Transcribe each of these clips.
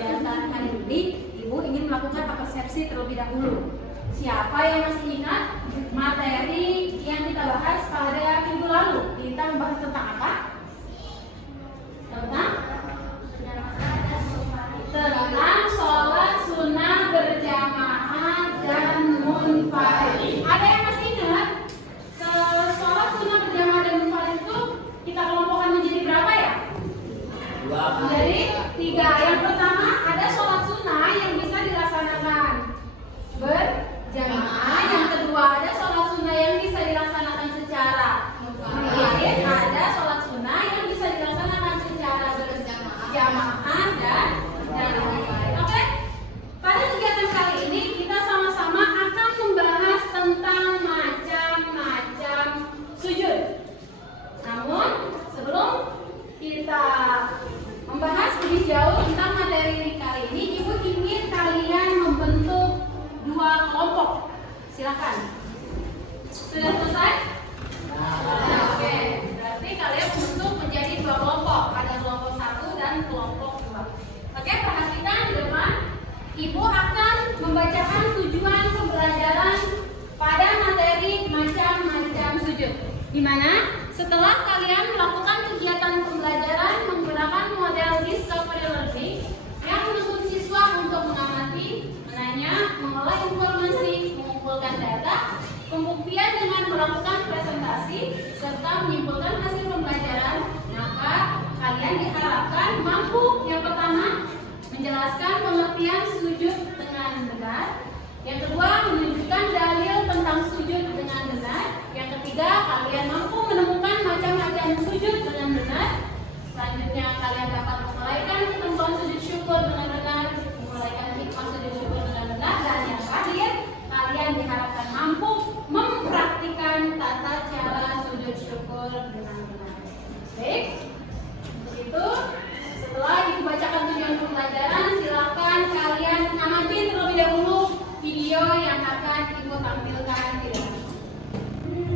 kegiatan hari ini, Ibu ingin melakukan persepsi terlebih dahulu. Siapa yang masih ingat materi yang kita bahas pada minggu lalu? Kita membahas tentang apa? Tentang sholat sunnah berjamaah dan munfarid. Ada yang masih ingat? Sholat sunnah berjamaah dan munfarid itu kita kelompokkan menjadi berapa ya? Jadi 3. Yang pertama ada sholat sunnah yang bisa dilaksanakan berjamaah. Yang kedua ada sholat sunnah yang bisa dilaksanakan secara munfarid. Ada sholat sunnah yang bisa dilaksanakan secara berjamaah dan munfarid. Oke? Pada kegiatan kali ini kita sama-sama akan membahas tentang macam-macam sujud. Namun sebelum kita membahas lebih jauh tentang materi kali ini, Ibu ingin kalian membentuk 2 kelompok. Silakan. Sudah selesai? Oke. Berarti kalian membentuk menjadi 2 kelompok. Ada kelompok 1 dan kelompok 2. Oke, perhatikan di depan. Ibu akan membacakan tujuan pembelajaran pada materi macam-macam sujud. Di mana setelah kalian melakukan kegiatan pembelajaran menggunakan model discovery learning yang menuntut siswa untuk mengamati, menanya, mengolah informasi, mengumpulkan data, pembuktian dengan melakukan presentasi, serta menyimpulkan hasil pembelajaran, maka kalian diharapkan mampu yang pertama menjelaskan pengertian sujud dengan benar, yang kedua menunjukkan dalil tentang sujud dengan benar, yang ketiga kalian mampu menemukan macam-macam sujud dengan benar. Selanjutnya kalian dapat memulaikan ketentuan sujud syukur dengan benar, memulaikan hikmah sujud syukur dengan benar, dan yang terakhir kalian diharapkan mampu mempraktikkan tata cara sujud syukur dengan benar. Baik, begitu. Setelah dibacakan tujuan pembelajaran, silakan kalian amati terlebih dahulu video yang akan Ibu tampilkan di depan.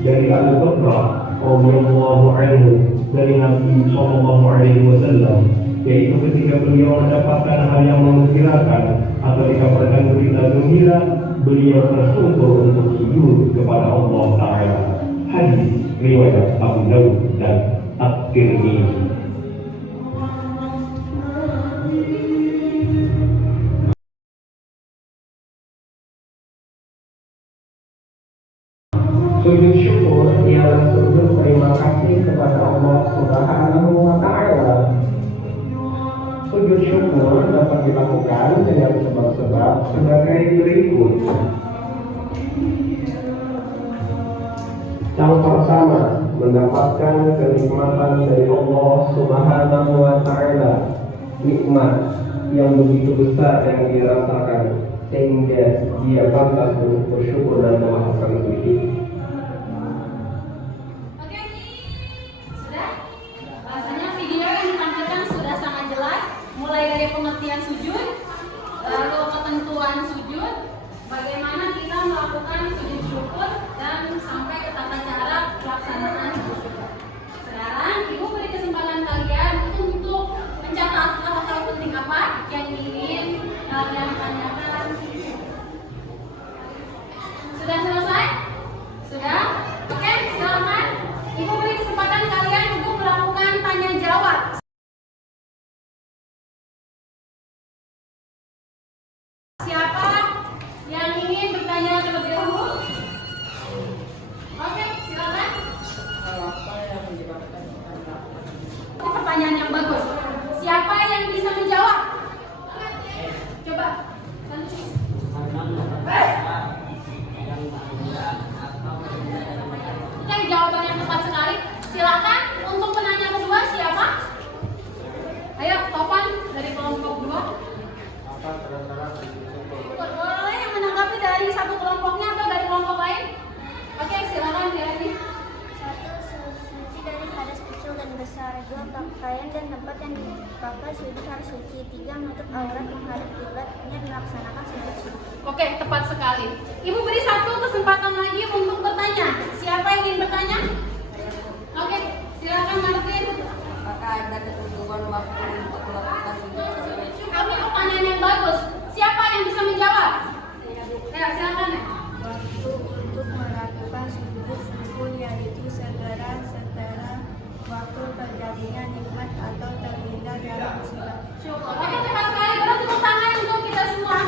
Dari Al-Baqarah radhiyallahu anhu dari Nabi sallallahu alaihi wasallam, yaitu ketika beliau mendapatkan hal yang mengembirakan atau dikabarkan berita gembira, beliau bersyukur untuk sujud kepada Allah Ta'ala. Hadis riwayat Abu Dawud dan At-Tirmidzi. Sujud syukur ialah sujud terima kasih kepada Allah Subhanahu wa Ta'ala. Sujud syukur dapat dilakukan dengan sebab-sebab sebagai berikut. Yang pertama, mendapatkan kenikmatan dari Allah Subhanahu wa Ta'ala, nikmat yang begitu besar yang dirasakan sehingga dia pantas untuk bersyukur dan melahirkan sujud. Mulai dari pengertian sujud, lalu ketentuan sujud, bagaimana kita melakukan sujud syukur, dan sampai ke tata cara pelaksanaan sujud syukur. Sekarang Ibu beri kesempatan kalian untuk mencatat hal-hal penting apa yang ingin kalian tanyakan. Sudah selesai? Sudah? Oke, silakan. Ibu beri kesempatan kalian untuk melakukan tanya jawab. Siapa yang ingin bertanya terlebih dahulu? Oke, silakan. Apa yang menyebabkan Ini pertanyaan yang bagus. Siapa yang bisa menjawab? Coba. Oke, jawaban yang tepat sekali. Silakan untuk penanya kedua siapa? Ayo, Topan dari kelompok 2. apa sementara Boleh yang menanggapi dari satu kelompoknya atau dari kelompok lain? Oke, silakan Diani. 1. Suci dari hadas kecil dan besar. 2. Pakaian dan tempat yang dipakai sujud harus suci. 3. Menutup aurat menghadap kiblatnya dilaksanakan sujud syukur. Oke, tepat sekali. Ibu beri satu kesempatan lagi untuk bertanya. Siapa yang ingin bertanya? Oke, silakan Martin. apakah ada ketentuan waktu untuk melakukan sujud? Kami pertanyaan syukur. Oke, cepat sekali. Beri tepuk tangan untuk kita semua.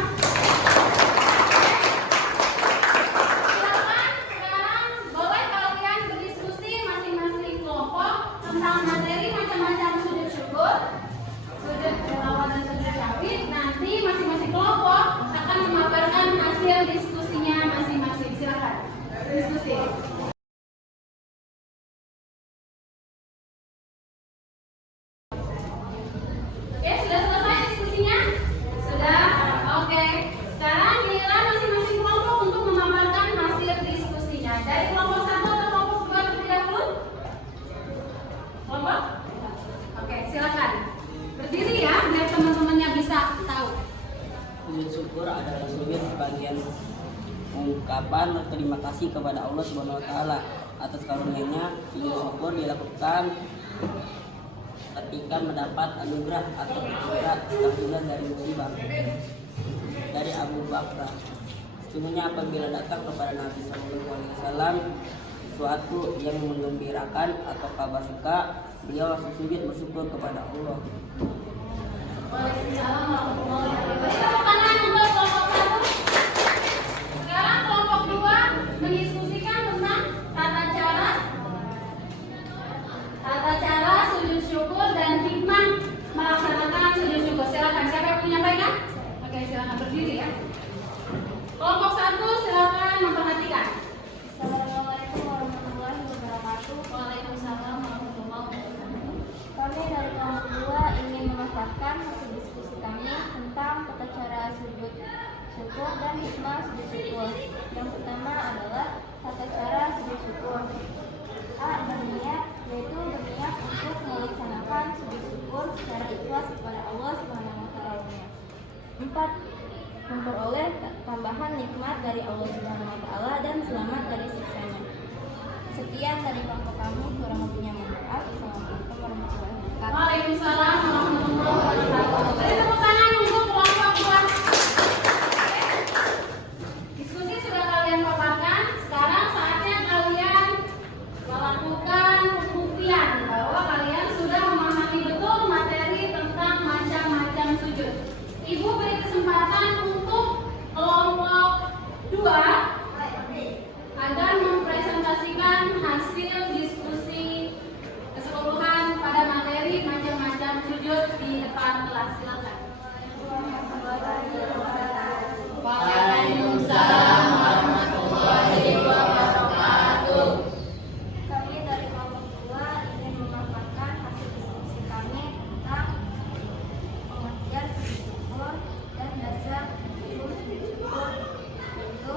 Silakan sekarang boleh kalian berdiskusi masing-masing kelompok tentang materi macam-macam sujud syukur, sujud tilawah dan sujud syahid. Nanti masing-masing kelompok akan memaparkan hasil diskusinya masing-masing. Silakan diskusi. Oke, sudah selesai diskusinya? Sudah? Oke. Sekarang giliran masing-masing kelompok untuk memaparkan hasil diskusinya. Dari kelompok 1 atau kelompok 2 terlebih dahulu? Kelompok? Oke, silakan. Berdiri ya, biar teman-temannya bisa tahu. Sujud syukur adalah sujud sebagian ungkapan terima kasih kepada Allah Subhanahu wa taala atas karunia-Nya. Sujud syukur dilakukan ketika mendapat anugerah atau ketika terhindar dari musibah. Dari Abu Bakar, sesungguhnya apabila datang kepada Nabi Sallallahu Alaihi Wasallam sesuatu yang menggembirakan atau kabar suka, beliau langsung sujud bersyukur kepada Allah. Waalaikumsalam warahmatullahi wabarakatuh. Beri tepuk tangan untuk kelompok 1. Sekarang kelompok 2 mendiskusikan tentang tata cara sujud syukur dan hikmah melaksanakan sujud syukur. Silakan, siapa yang menyampaikan? Oke, silakan berdiri ya. Kelompok 1 silakan memperhatikan. Assalamualaikum warahmatullahi wabarakatuh. Waalaikumsalam warahmatullahi wabarakatuh. Kami dari kelompok 2 ingin memanfaatkan hasil diskusi kami tentang tata cara sujud syukur dan hikmah sujud syukur. Yang pertama adalah tata cara sujud syukur. A. Berniat, yaitu berniat untuk melaksanakan sujud syukur secara ikhlas kepada Allah Subhanahu wa taala. 4. Memperoleh tambahan nikmat dari Allah Subhanahu wa taala dan selamat dari siksanya. Sekian dari kelompok kami, kurang lebihnya mohon maaf. Assalamualaikum warahmatullahi wabarakatuh. Waalaikumsalam warahmatullahi wabarakatuh. Beri tepuk tangan untuk kelompok 2. Diskusi sudah kalian paparkan. Sekarang saatnya kalian melakukan pembuktian bahwa kalian sudah memahami betul materi tentang macam-macam sujud. Ibu beri kesempatan untuk kelompok 2 agar mempresentasikan hasil diskusi keseluruhan pada materi macam-macam sujud di depan kelas. Silakan. Waalaikumsalam warahmatullahi wabarakatuh. Kami dari kelompok 2 ingin memanfaatkan hasil diskusi kami tentang pengertian sujud syukur dan dasar sujud syukur, yaitu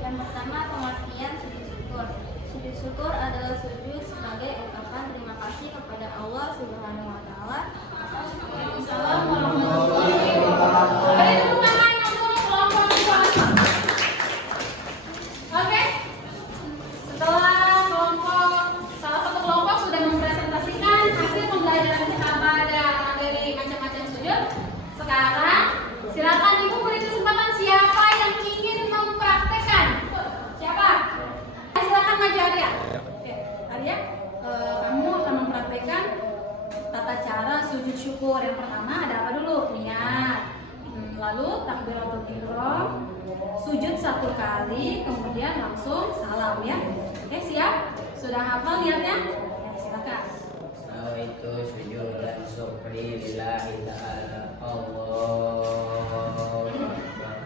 yang pertama pengertian sujud syukur. Sujud syukur adalah sujud sebagai ungkapan terima kasih kepada Allah Subhanahu wa taala atas Waalaikumsalam warahmatullahi wabarakatuh. Beri tepuk tangan untuk kelompok 2. Oke. Setelah salah satu kelompok sudah mempresentasikan hasil pembelajaran kita pada materi macam-macam sujud, sekarang silakan ibu beri kesempatan siapa yang ingin mempraktekkan. Siapa? Silakan maju Arya. Oke, Arya, kamu akan mempraktekkan tata cara sujud syukur. Yang pertama ada apa dulu? Niat. Lalu takbiratul ihram, sujud 1 kali, kemudian langsung salam ya. Oke, siap? Sudah hafal niatnya? Ya, silakan. Itu sujud dan syukri lillahi ta'ala. Allahu Akbar.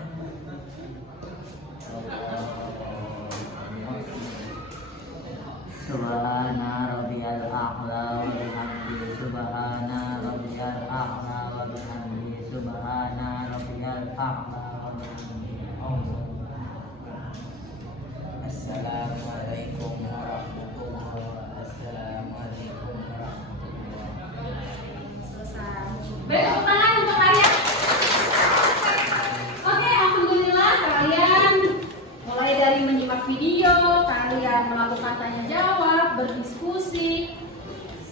Subhana rabbiyal a'la wa bihamdihi subhana rabbiyal a'la wa bihamdihi subhana rabbiyal a'la wa bihamdihi. Assalamualaikum warahmatullahi wabarakatuh. Assalamualaikum warahmatullahi wabarakatuh. Selesai. Beri tepuk tangan untuk Arya. Oke, alhamdulillah kalian mulai dari menyimak video, kalian melakukan tanya jawab, berdiskusi,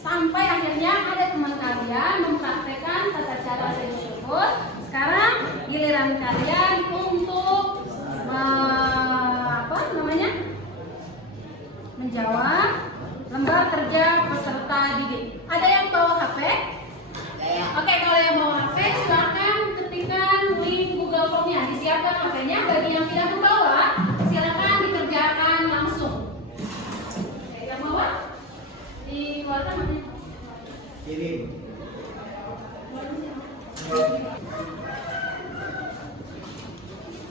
sampai akhirnya ada teman kalian mempraktekkan tata cara sujud syukur. Sekarang giliran kalian untuk menjawab lembar kerja peserta didik. Ada yang bawa HP? Oke, kalau yang bawa HP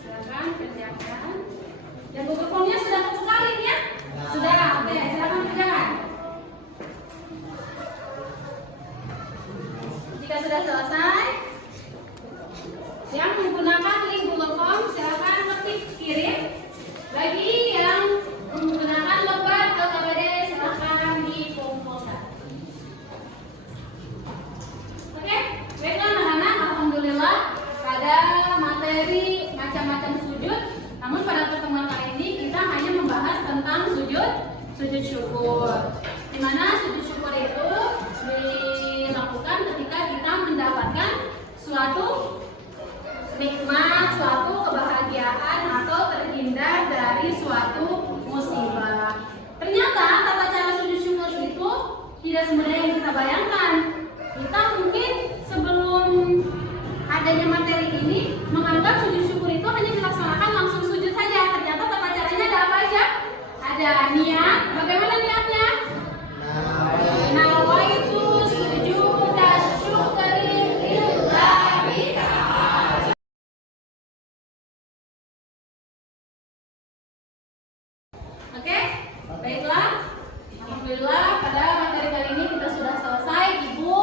Silakan kerjakan. Dan Google Form-nya sudah kebukalin ya? Sudah, oke, silakan kerjakan. Jika sudah selesai, yang menggunakan link Google Form silakan ketik kirim. Bagi yang menggunakan lembar LKPD silakan dikumpulkan. Oke, baiklah anak-anak, alhamdulillah pada materi macam-macam sujud. Namun pada pertemuan kali ini kita hanya membahas tentang sujud syukur. Di mana sujud syukur itu dilakukan ketika kita mendapatkan suatu nikmat, suatu kebahagiaan atau terhindar dari suatu musibah. Ternyata tata cara sujud syukur itu tidak semudah yang kita bayangkan. Kita mungkin sebelum adanya materi ini menganggap sujud syukur itu hanya dilaksanakan langsung sujud saja. Ternyata tata caranya ada apa aja? Ada niat. Bagaimana niatnya? Nawaitu sujuda syukri lillahi ta'ala. Oke, baiklah. Alhamdulillah pada materi kali ini kita sudah selesai. Ibu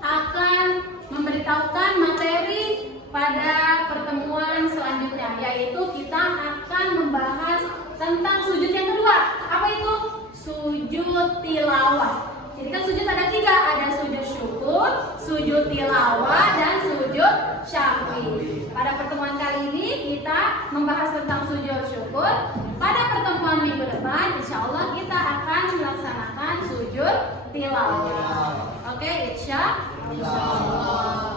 akan memberitahukan materi pada pertemuan selanjutnya, yaitu kita akan membahas tentang sujud yang kedua. Apa itu? Sujud tilawah. Jadi kan sujud ada 3, ada sujud syukur, sujud tilawah, dan sujud syaf'i. Pada pertemuan kali ini kita membahas tentang sujud syukur. Pada pertemuan minggu depan, insya Allah kita akan melaksanakan sujud tilawah. Oke, insya Allah.